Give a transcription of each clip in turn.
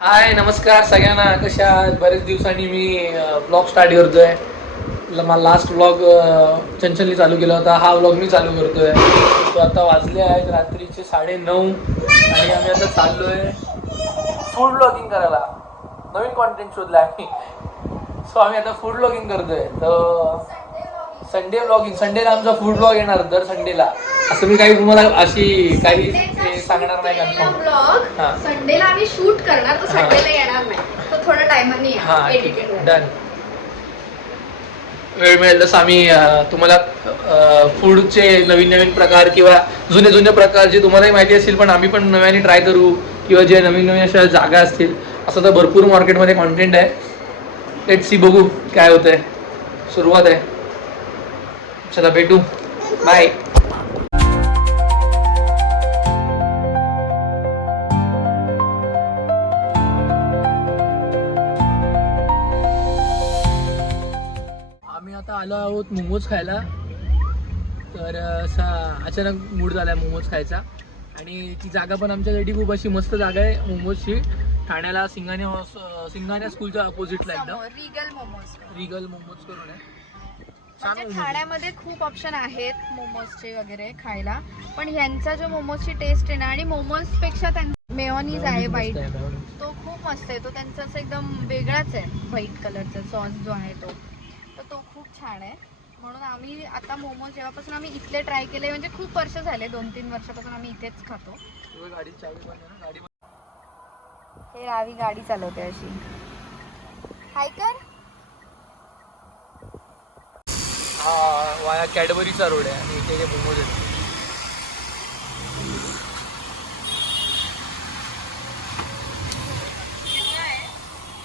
हाय नमस्कार सगळ्यांना, कशा आहात? बरेच दिवसांनी मी ब्लॉग स्टार्ट करतोय. मला लास्ट ब्लॉग चंचलनी चालू केला होता, हा ब्लॉग मी चालू करतोय. तो आता वाजले आहेत रात्रीचे 9:30 आणि आम्ही आता चाललोय फूड ब्लॉगिंग करायला. नवीन कॉन्टेंट शोधला आम्ही. सो आम्ही आता फूड ब्लॉगिंग करतोय. तर संडे ब्लॉगिंग, संडेला आमचा फूड ब्लॉग येणार दर संडेला. असं मी काही तुम्हाला अशी काही सांगणार नाही कन्फर्म. ब्लॉग संडेला आम्ही शूट करणार, तो संडेला येणार नाही, तो थोडा टाइमाने एडिटेड डन. वेळ मिळेल तसं आम्ही तुम्हाला फूडचे नवीन नवीन प्रकार किंवा जुने जुने प्रकार जे तुम्हालाही माहिती असतील पण आम्ही पण नव्याने ट्राय करू, किंवा जे नवीन नवीन अशा जागा असतील. असं तर भरपूर मार्केटमध्ये कॉन्टेंट आहे. लेट्स सी, बघू काय होतंय. सुरुवात आहे. चला भेटू, बाय. आम्ही आता आलो आहोत मोमोज खायला. तर असा अचानक मूड झाला आहे मोमोज खायचा. आणि ती जागा पण आमच्यासाठी खूप अशी मस्त जागा आहे मोमोजची. ठाण्याला सिंगाण्या स्कूलच्या अपोजिटला एकदम रिगल मोमोज करून आहे. म्हणजे ठाण्यामध्ये खूप ऑप्शन आहेत मोमोजचे वगैरे खायला, पण ह्यांचा जो मोमोजची टेस्ट आहे ना, आणि मोमोज पेक्षा त्यांचा मेयोनीज आहे व्हाईट, तो खूप मस्त आहे. तो त्यांचा असं एकदम वेगळाच आहे, व्हाईट कलरचा सॉस जो आहे तो, तर तो खूप छान आहे. म्हणून आम्ही आता मोमोज जेव्हापासून आम्ही इथले ट्राय केले, म्हणजे खूप वर्ष झाले, 2-3 वर्षापासून आम्ही इथेच खातो. हे रावी गाडी चालवते अशी. हाय कर. हा वाया कॅडबरीचा रोड आहे आणि इथे मोमोज आहेत.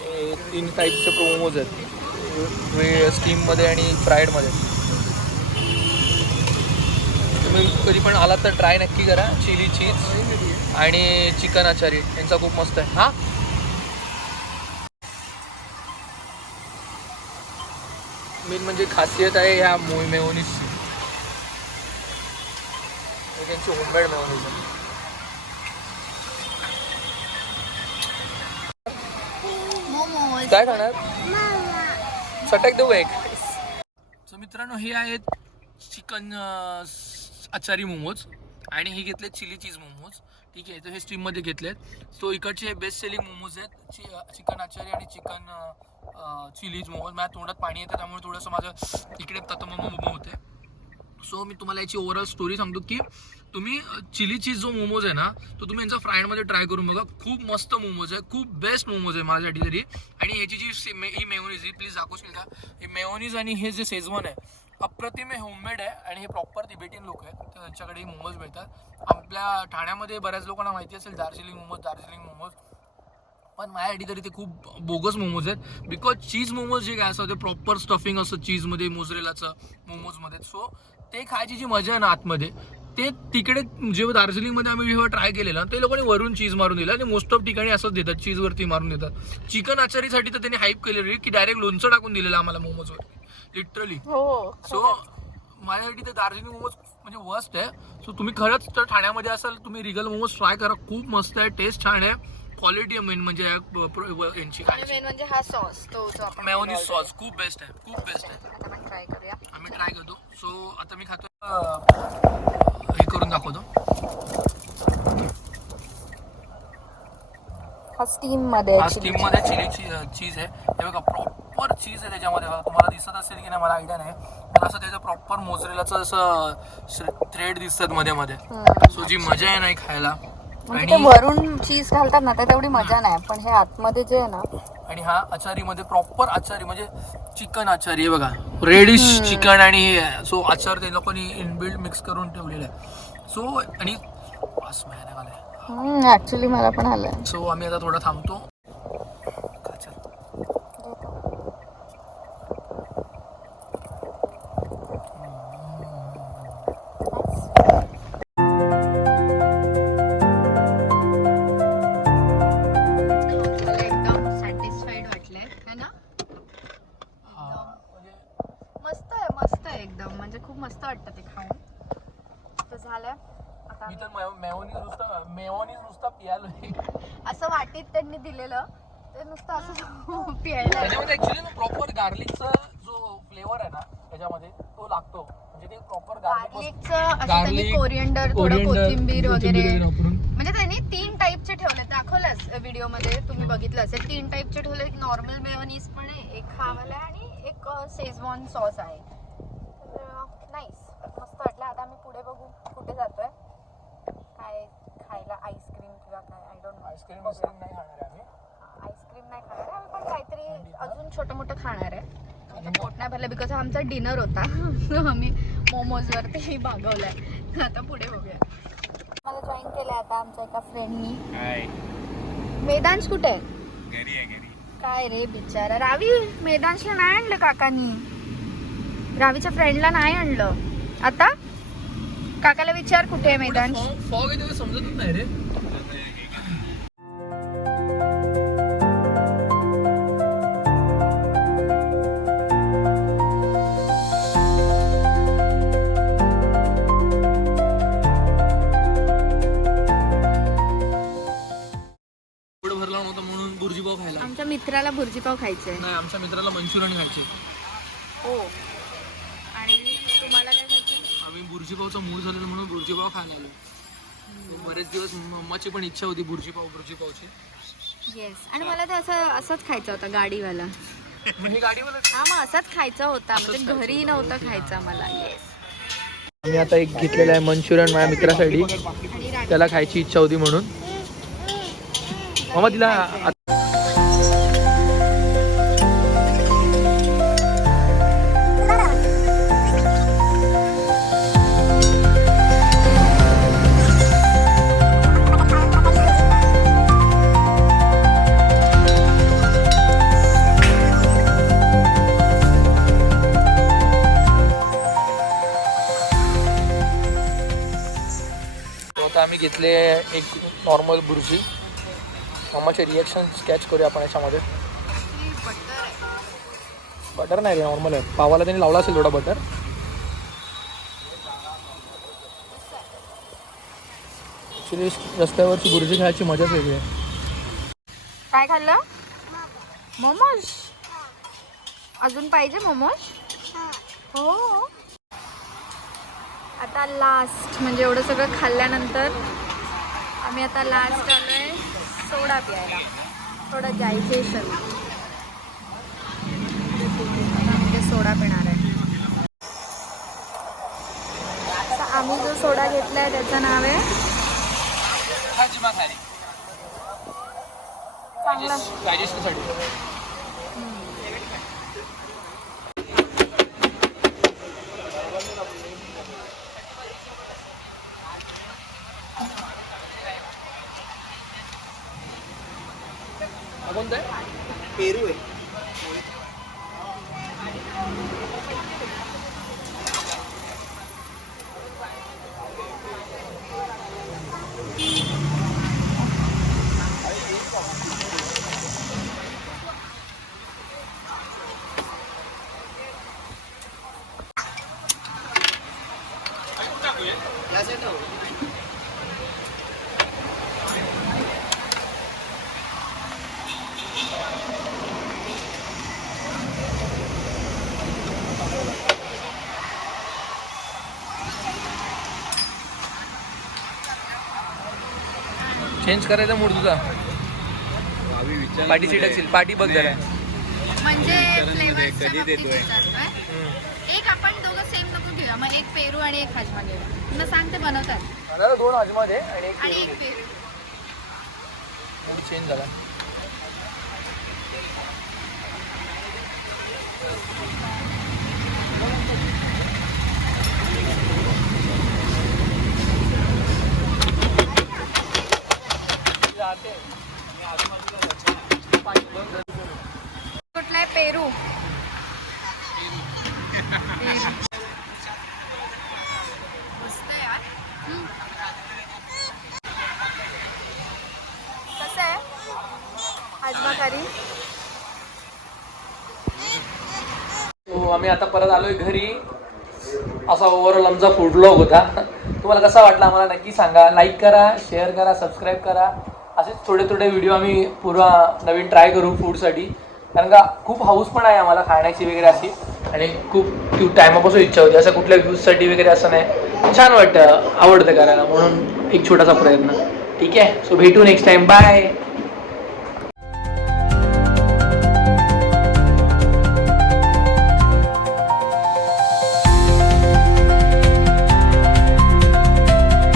हे 3 टाईपचे मोमोज आहेत, स्टीममध्ये आणि फ्राईडमध्ये. तुम्ही कधी पण आलात तर ट्राय नक्की करा. चिली चीज आणि चिकन आचारी यांचा खूप मस्त आहे. हा मेन म्हणजे खासियत आहे ह्या मेयोनीजची. त्यांची होममेड मेयोनीज आहे. काय खाणार? चटक देऊ एक. सो मित्रांनो, हे आहेत चिकन आचारी मोमोज आणि हे घेतले चिली चीज मोमोज. ठीक आहे, तर हे स्टीममध्ये घेतलेत. सो इकडचे हे बेस्ट सेलिंग मोमोज आहेत, चिकन आचारी आणि चिकन चिलीज मोमोज. माझ्या तोंडात पाणी येतं, त्यामुळे थोडंसं माझं इकडे ततमम होते. सो मी तुम्हाला याची ओव्हरऑल स्टोरी सांगतो की तुम्ही चिली चीज जो मोमोज आहे ना, तो तुम्ही यांचा फ्राईडमध्ये ट्राय करून बघा. खूप मस्त मोमोज आहे, खूप बेस्ट मोमोज आहे माझ्यासाठी तरी. आणि ह्याची जी ही मेयोनीज, ही प्लीज दाखवशील का? हे मेयोनीज आणि हे जे शेजवान आहे, अप्रतिम होममेड आहे. आणि हे प्रॉपर तिबेटियन लोक आहेत, तर त्यांच्याकडे मोमोज मिळतात. आपल्या ठाण्यामध्ये बऱ्याच लोकांना माहिती असेल दार्जिलिंग मोमोज, पण माझ्यासाठी तरी ते खूप बोगस मोमोज आहेत. बिकॉज चीज मोमोज जे काय असतं ते प्रॉपर स्टफिंग असतं चीजमध्ये, मोझरेलाचं मोमोजमध्ये. सो ते खायची जी मजा आहे ना आतमध्ये, ते तिकडे जेव्हा दार्जिलिंगमध्ये आम्ही जेव्हा ट्राय केलेलं, ते लोकांनी वरून चीज मारून दिलं. आणि मोस्ट ऑफ ठिकाणी असंच देतात, चीजवरती मारून देतात. चिकन आचारीसाठी तर त्यांनी हाईप केलेली की डायरेक्ट लोणचं टाकून दिलेलं आम्हाला मोमोजवरती, लिटरली. सो माझ्यासाठी ते दार्जिलिंग मोमोज म्हणजे वर्स्ट आहे. सो तुम्ही खरंच तर ठाण्यामध्ये असाल, तुम्ही रिगल मोमोज ट्राय करा. खूप मस्त आहे, टेस्ट छान आहे, क्वालिटी आहे मेन म्हणजे यांची खायची. मेन म्हणजे हा सॉस, तो जो आपण मेयोनीज सॉस खूप बेस्ट आहे, खूप बेस्ट आहे. आता आपण ट्राय करूया. आम्ही ट्राय करतो. सो आता मी खातो, हे करून दाखवतो. हा स्टीम मध्ये चिली चीज आहे. हे बघा प्रॉपर चीज आहे त्याच्यामध्ये. तुम्हाला दिसत असेल की नाही मला आयडिया नाही, पण असं त्याचं प्रॉपर मोझरेलाचं असं थ्रेड दिसतात मध्ये मध्ये. सो जी मजा आहे ना खायला, आणि वरून चीज घालतात ना, तेवढी मजा नाही, पण हे आतमध्ये जे आहे ना. आणि हा आचारीमध्ये प्रॉपर आचारी म्हणजे चिकन आचारी आहे बघा, रेडिश चिकन. आणि सो आचार ते लोकांनी इनबिल्ड मिक्स करून ठेवलेलं आहे. सो आणि वास भयानक आलाय. ऍक्च्युली मला पण आलंय. सो आम्ही आता थोडा थांबतो. एकदम म्हणजे खूप मस्त वाटतं ते खाऊन. तर झालं आता मी तर मेयोनीज नुसता पियालोय. असं वाटीत त्यांनी दिलेलं ते नुसतं असं प्यायला. त्याच्यामध्ये ऍक्च्युली ना प्रॉपर गार्लिकचा जो फ्लेवर आहे ना त्याच्यामध्ये तो लागतो. म्हणजे ते प्रॉपर गार्लिकचं असं त्यांनी कोरिएंडर, थोडं कोथिंबीर वगैरे, म्हणजे त्यांनी 3 टाईपचे ठेवले. दाखवलंच व्हिडिओ मध्ये तुम्ही बघितलं असेल. 3 टाईपचे ठेवले. एक नॉर्मल मेयोनीज पण आहे, एक खावाला आणि एक शेजवान सॉस आहे. नाईस, मस्त वाटलं. आता आम्ही पुढे बघू कुठे जातोय, काय खायला, आईस्क्रीम किंवा काय, आय डोंट नो. आईस्क्रीम नाही खाणार आहे आम्ही. आईस्क्रीम नाही खाणार आहे आम्ही, पण काहीतरी अजून छोटं मोठं खाणार आहे. आमचं पोट नाही भरलं बिकॉज आमचा डिनर होता. आम्ही मोमोजवरती भागवलाय. आता पुढे बघूया. मला जॉईन केलंय आता आमच्या एका फ्रेंडनी. वेदांश कुठे आहे? घरी आहे घरी. काय रे बिचारा. रावी, वेदांशला नाही आणलं काकांनी, रावीच्या फ्रेंडला नाही आणलं. आता काकाला विचार कुठे आहे वेदांश. फॉग आहे समजतच नाही रे. आमच्या मित्राला भुर्जीपाव खायचे. नाही, आमच्या मित्राला मंचुरियन खायचे. हो, आणि तुम्हाला काय खायचं? आम्ही भुर्जीपावचा मूड झालेला म्हणून भुर्जीपाव खायला आलो. बरेच दिवस मम्माची पण इच्छा होती भुर्जीपावची. येस, आणि मला तर असंच खायचं होता गाडीवाला. गाडीवाला हा, मग असाच खायचा होता, म्हणजे घरी नव्हता खायचा मला. येस. आम्ही आता एक घेतलेला आहे मंचुरियन माझ्या मित्रासाठी, त्याला खायची इच्छा होती म्हणून. मम्मा तिला आम्ही घेतले एक नॉर्मल भुर्जी. मम्माचे रिॲक्शन स्केच करूया आपण याच्यामध्ये. बटर नाही रे, नॉर्मल आहे. पावाला त्यांनी लावला असेल थोडा बटर. ॲक्च्युली रस्त्यावरची भुर्जी खायची मजाच वेगळी आहे. काय खाल्लं? मोमोज. अजून पाहिजे मोमोज? हो. आता लास्ट, म्हणजे एवढं सगळं खाल्ल्यानंतर आम्ही आता लास्ट आलोय सोडा प्यायला. थोडं डायजेशन. म्हणजे सोडा पिणार आहे. आता आम्ही जो सोडा घेतलाय त्याचं नाव आहे चांगला. डायजेशनसाठी. कोणतं आहे? पेरू आहे. चेंज करायचा मूड तुझा. पार्टी सीट असेल, पार्टी बघ जरा. म्हणजे कधी देतोय एक आपण दोघं सेम नको घेऊया. मग एक पेरू आणि एक हाजमा घेऊया. तुला सांग ते बनवतात. मला 2 हाजमा दे आणि एक पेरू. चेंज झाला. कुठला आहे? पेरू. मस्त आहे यार. कसं आहे हाजमा करी? आम्ही आता परत आलोय घरी. असा ओव्हरऑल आमचा फूड ब्लॉग होता. तुम्हाला तुम्हाला कसा वाटला आम्हाला नक्की सांगा. लाईक करा, शेअर करा, सबस्क्राईब करा. असेच थोडे थोडे व्हिडिओ आम्ही पुरा नवीन ट्राय करू फूडसाठी, कारण का खूप हाऊस पण आहे आम्हाला खाण्याची वगैरे अशी, आणि खूप टायमापासून इच्छा होती. असं कुठल्या व्ह्यूजसाठी वगैरे असं नाही, छान वाटतं, आवडतं करायला, म्हणून एक छोटासा प्रयत्न. ठीक आहे, सो भेटू नेक्स्ट टाइम. बाय.